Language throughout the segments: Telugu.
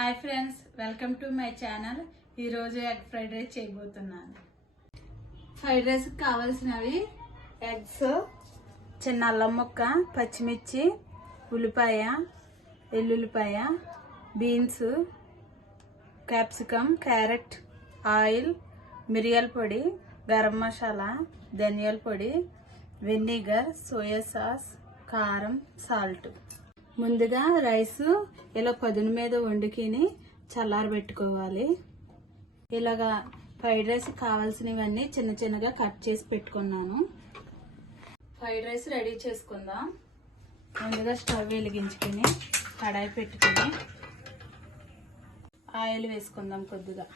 Hi friends, welcome to my channel. ఈరోజు ఎగ్ ఫ్రైడ్ రైస్ చేయబోతున్నాను. ఫ్రైడ్ రైస్కి కావాల్సినవి ఎగ్స్, చిన్న అల్లం ముక్క, పచ్చిమిర్చి, ఉల్లిపాయ, ఎల్లుల్లిపాయ, బీన్స్, క్యాప్సికమ్, క్యారెట్, ఆయిల్, మిరియాల పొడి, గరం మసాలా, ధనియాల పొడి, వెనిగర్, సోయా సాస్, కారం, సాల్ట్. ముందుగా రైస్ ఇలా పదును మీద వండుకొని చల్లారబెట్టుకోవాలి. ఇలాగా ఫ్రైడ్ రైస్ కావాల్సినవన్నీ చిన్న చిన్నగా కట్ చేసి పెట్టుకున్నాను. ఫ్రైడ్ రైస్ రెడీ చేసుకుందాం. ముందుగా స్టవ్ వెలిగించుకొని కడాయి పెట్టుకొని ఆయిల్ వేసుకుందాం. కొద్దిగా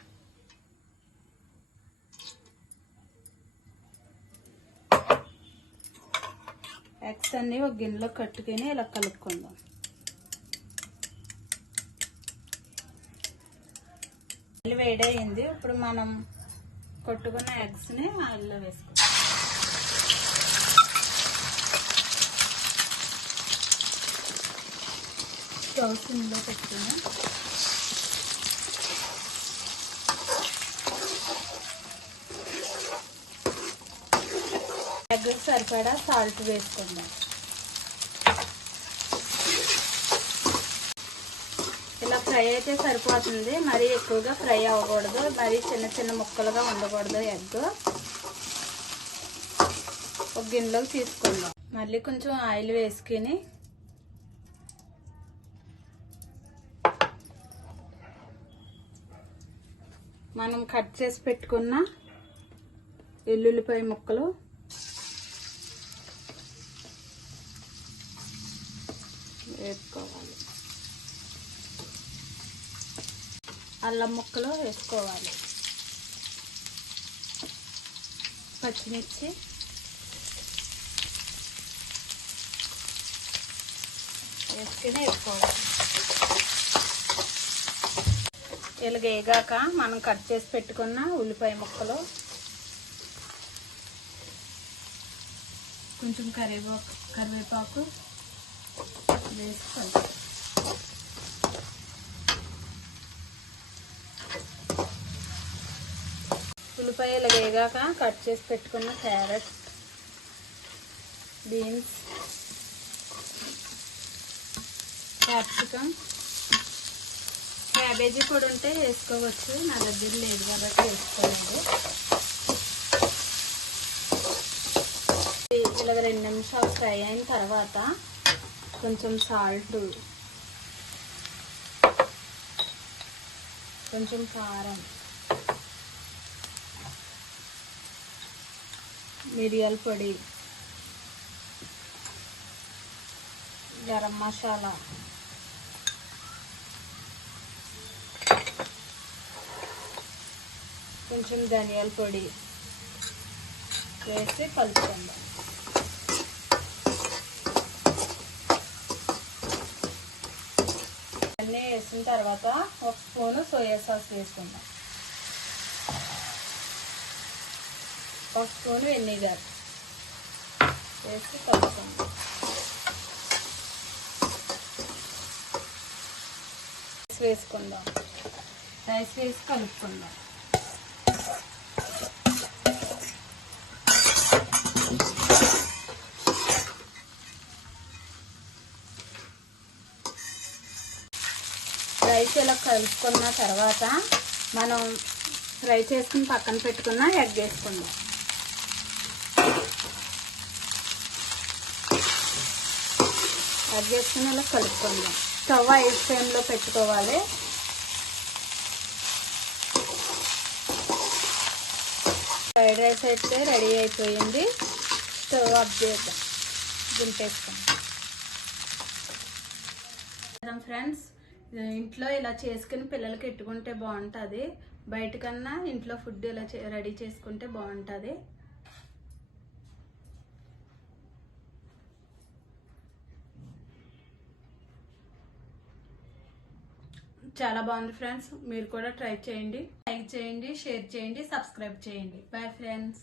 ఎగ్స్ అన్ని ఒక గిన్నెలో కట్టుకొని ఇలా కలుపుకుందాం. ఆయిల్ వేడయింది. ఇప్పుడు మనం కొట్టుకున్న ఎగ్స్ ని ఆయిల్లో వేసుకుందాం. స్టవ్ సిమ్లో పెట్టుకుని ఎగ్ సరిపడా సాల్ట్ వేసుకుందాం. ఇలా ఫ్రై అయితే సరిపోతుంది. మరీ ఎక్కువగా ఫ్రై అవ్వకూడదు, మరీ చిన్న చిన్న ముక్కలుగా ఉండకూడదు. ఎగ్ ఒక గిన్నెలోకి తీసుకుందాం. మళ్ళీ కొంచెం ఆయిల్ వేసుకుని మనం కట్ చేసి పెట్టుకున్న ఎల్లుల్లిపాయ ముక్కలు వేసుకోవాలి. అల్లం ముక్కలు వేసుకోవాలి. పచ్చిమిర్చి, వేసుకుని వేసుకోవాలి. ఇలా వేగాక మనం కట్ చేసి పెట్టుకున్న ఉల్లిపాయ ముక్కలు, కొంచెం కరివేపాకు వేసుకోవాలి. ఉల్లిపాయలు వేగాక కట్ చేసి పెట్టుకున్న క్యారెట్, బీన్స్, క్యాప్సికమ్, క్యాబేజీ కూడా ఉంటే వేసుకోవచ్చు. నా దగ్గర లేదు కాబట్టి వేసుకోలేదు. ఇలాగ 2 నిమిషాలు ఫ్రై అయిన తర్వాత కొంచెం సాల్ట్, కొంచెం కారం, మిరియాల పొడి, గరం మసాలా, కొంచెం ధనియాల పొడి వేసి కలుపుకుందాం. అన్నీ వేసిన తర్వాత 1 స్పూను సోయా సాస్ వేసుకుందాం. 1 స్పూన్ వెనిగర్ వేసి కలుపుకుందాం. వేసుకుందాం. రైస్ వేసి కలుపుకుందాం. రైస్ ఇలా కలుపుకున్న తర్వాత మనం ఫ్రై చేసుకుని పక్కన పెట్టుకున్న ఎగ్ వేసుకుందాం. ఎగ్ వేసుకుని ఇలా కలుపుకుందాం. స్టవ్ 5 ఫ్లేమ్లో పెట్టుకోవాలి. ఫ్రైడ్ రైస్ అయితే రెడీ అయిపోయింది. స్టవ్ ఆఫ్ చేద్దాం, దింపేస్తాం. ఫ్రెండ్స్, ఇంట్లో ఇలా చేసుకుని పిల్లలకి ఎట్టుకుంటే బాగుంటుంది. బయట కన్నా ఇంట్లో ఫుడ్ ఇలా రెడీ చేసుకుంటే బాగుంటుంది. చాలా బాగుంది ఫ్రెండ్స్. మీరు కూడా ట్రై చేయండి. లైక్ చేయండి, షేర్ చేయండి, సబ్స్క్రైబ్ చేయండి. Bye friends.